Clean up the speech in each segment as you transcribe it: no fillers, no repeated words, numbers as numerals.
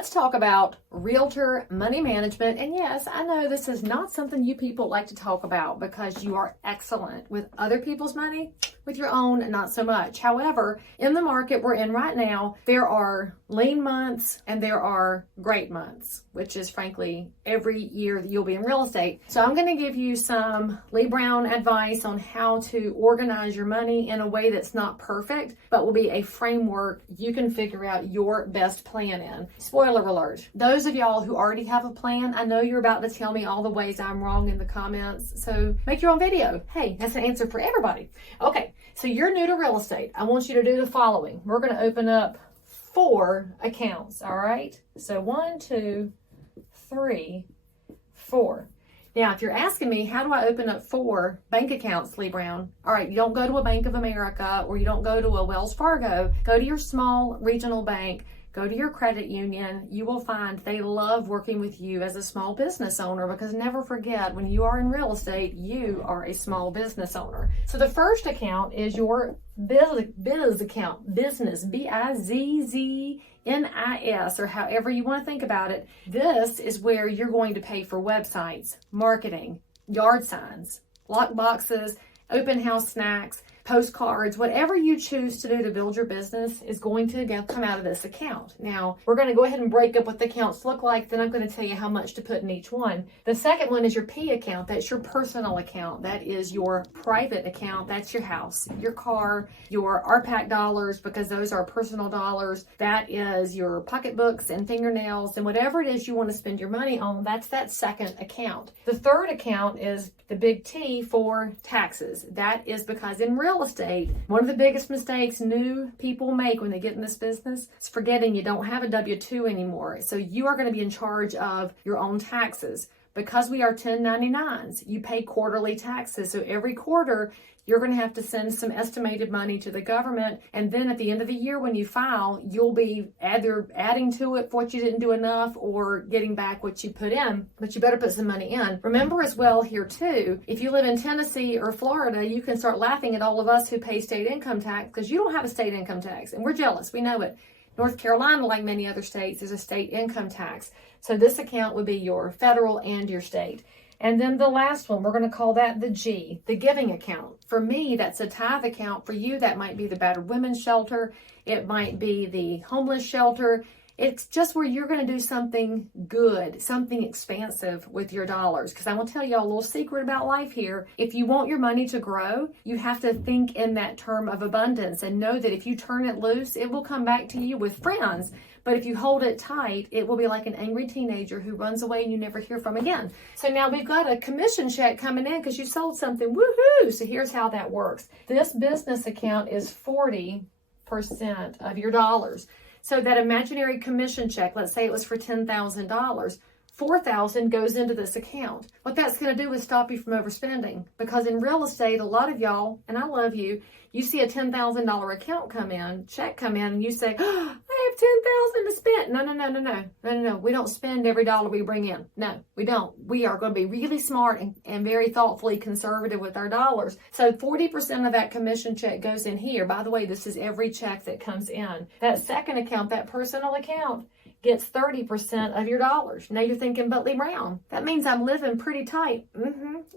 Let's talk about realtor money management. And yes, I know this is not something you people like to talk about because you are excellent with other people's money, with your own, not so much. However, in the market we're in right now, there are lean months and there are great months, which is frankly every year that you'll be in real estate. So I'm going to give you some Leigh Brown advice on how to organize your money in a way that's not perfect, but will be a framework you can figure out your best plan in. Spoiler alert, those of y'all who already have a plan, I know you're about to tell me all the ways I'm wrong in the comments, so make your own video. Hey, that's an answer for everybody. Okay, so you're new to real estate. I want you to do the following. We're going to open up 4 accounts, all right? So 1, 2, 3, 4. Now, if you're asking me, how do I open up 4 bank accounts, Leigh Brown? All right, you don't go to a Bank of America or you don't go to a Wells Fargo. Go to your small regional bank. Go to your credit union. You will find they love working with you as a small business owner because never forget, when you are in real estate, you are a small business owner. So the first account is your biz account, business, BIZZNIS, or however you want to think about it. This is where you're going to pay for websites, marketing, yard signs, lock boxes, open house snacks, postcards, whatever you choose to do to build your business is going to come out of this account. Now, we're going to go ahead and break up what the accounts look like. Then I'm going to tell you how much to put in each one. The second one is your P account. That's your personal account. That is your private account. That's your house, your car, your RPAC dollars, because those are personal dollars. That is your pocketbooks and fingernails and whatever it is you want to spend your money on. That's that second account. The third account is the big T for taxes. That is because in real estate, one of the biggest mistakes new people make when they get in this business is forgetting you don't have a W-2 anymore. So you are going to be in charge of your own taxes. Because we are 1099s, you pay quarterly taxes. So every quarter, you're going to have to send some estimated money to the government. And then at the end of the year, when you file, you'll be either adding to it for what you didn't do enough or getting back what you put in. But you better put some money in. Remember as well here too, if you live in Tennessee or Florida, you can start laughing at all of us who pay state income tax because you don't have a state income tax. And we're jealous. We know it. North Carolina, like many other states, is a state income tax. So this account would be your federal and your state. And then the last one, we're going to call that the G, the giving account. For me, that's a tithe account. For you, that might be the battered women's shelter. It might be the homeless shelter. It's just where you're going to do something good, something expansive with your dollars. Because I will tell you a little secret about life here. If you want your money to grow, you have to think in that term of abundance and know that if you turn it loose, it will come back to you with friends. But if you hold it tight, it will be like an angry teenager who runs away and you never hear from again. So now we've got a commission check coming in because you sold something. Woohoo! So here's how that works. This business account is 40% of your dollars. So that imaginary commission check, let's say it was for $10,000, $4,000 goes into this account. What that's going to do is stop you from overspending. Because in real estate, a lot of y'all, and I love you, you see a $10,000 check come in, and you say, oh, I have $10,000 to spend. No. We don't spend every dollar we bring in. No, we don't. We are going to be really smart and very thoughtfully conservative with our dollars. So 40% of that commission check goes in here. By the way, this is every check that comes in. That second account, that personal account, gets 30% of your dollars. Now you're thinking, but Leigh Brown, that means I'm living pretty tight.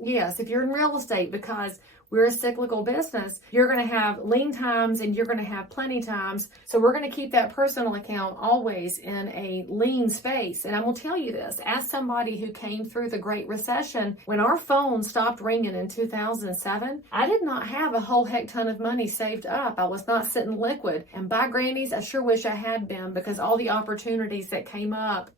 Yes, if you're in real estate, because we're a cyclical business, you're going to have lean times and you're going to have plenty times. So we're going to keep that personal account always in a lean space. And I will tell you this, as somebody who came through the Great Recession, when our phone stopped ringing in 2007, I did not have a whole heck ton of money saved up. I was not sitting liquid. And by grannies, I sure wish I had been, because all the opportunities that came up,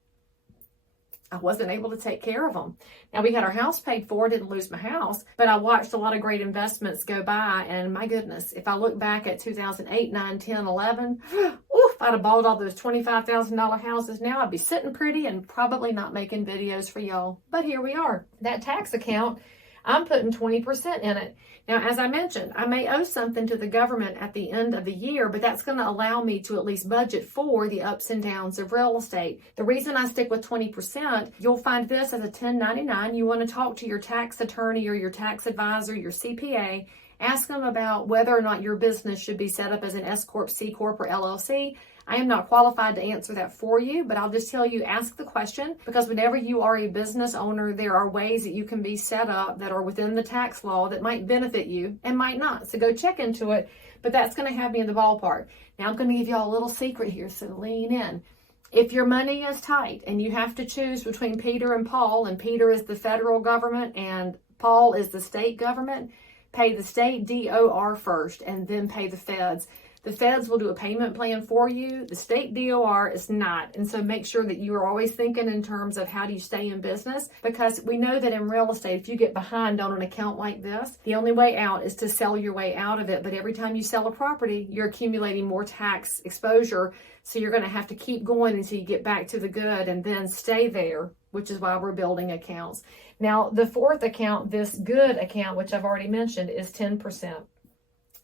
I wasn't able to take care of them. Now, we had our house paid for, didn't lose my house, but I watched a lot of great investments go by, and my goodness, if I look back at 2008, 9, 10, 11, if I'd have bought all those $25,000 houses now, I'd be sitting pretty and probably not making videos for y'all. But here we are. That tax account, I'm putting 20% in it. Now, as I mentioned, I may owe something to the government at the end of the year, but that's going to allow me to at least budget for the ups and downs of real estate. The reason I stick with 20%, you'll find this as a 1099. You want to talk to your tax attorney or your tax advisor, your CPA, ask them about whether or not your business should be set up as an S Corp, C Corp, or LLC. I am not qualified to answer that for you, but I'll just tell you, ask the question, because whenever you are a business owner, there are ways that you can be set up that are within the tax law that might benefit you and might not. So go check into it, but that's going to have me in the ballpark. Now I'm going to give y'all a little secret here, so lean in. If your money is tight and you have to choose between Peter and Paul, and Peter is the federal government and Paul is the state government, pay the state DOR first and then pay the feds. The feds will do a payment plan for you. The state DOR is not. And so make sure that you are always thinking in terms of how do you stay in business, because we know that in real estate, if you get behind on an account like this, the only way out is to sell your way out of it. But every time you sell a property, you're accumulating more tax exposure. So you're going to have to keep going until you get back to the good and then stay there, which is why we're building accounts. Now, the fourth account, this good account, which I've already mentioned, is 10%.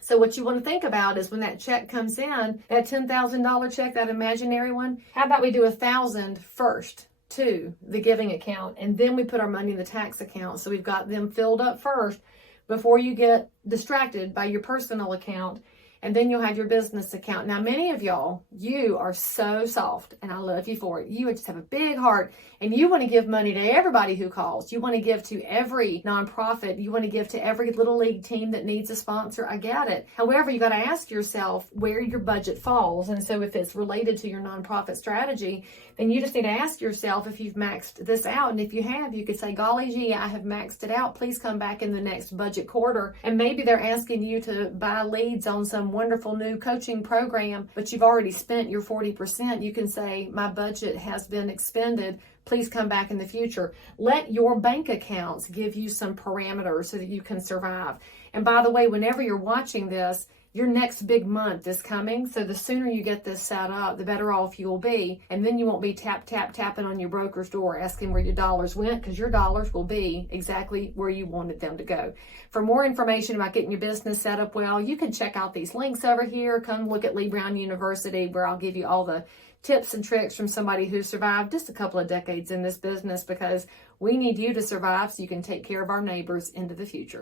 So what you want to think about is when that check comes in, that $10,000 check, that imaginary one, how about we do $1,000 first to the giving account, and then we put our money in the tax account. So we've got them filled up first before you get distracted by your personal account. And then you'll have your business account. Now, many of y'all, you are so soft, and I love you for it. You just have a big heart, and you want to give money to everybody who calls. You want to give to every nonprofit. You want to give to every little league team that needs a sponsor. I get it. However, you got to ask yourself where your budget falls. And so if it's related to your nonprofit strategy, then you just need to ask yourself if you've maxed this out. And if you have, you could say, golly gee, I have maxed it out. Please come back in the next budget quarter. And maybe they're asking you to buy leads on some wonderful new coaching program, but you've already spent your 40%. You can say, my budget has been expended. Please come back in the future. Let your bank accounts give you some parameters so that you can survive. And by the way, whenever you're watching this, your next big month is coming. So the sooner you get this set up, the better off you will be. And then you won't be tapping on your broker's door asking where your dollars went, because your dollars will be exactly where you wanted them to go. For more information about getting your business set up well, you can check out these links over here. Come look at Leigh Brown University, where I'll give you all the tips and tricks from somebody who survived just a couple of decades in this business, because we need you to survive so you can take care of our neighbors into the future.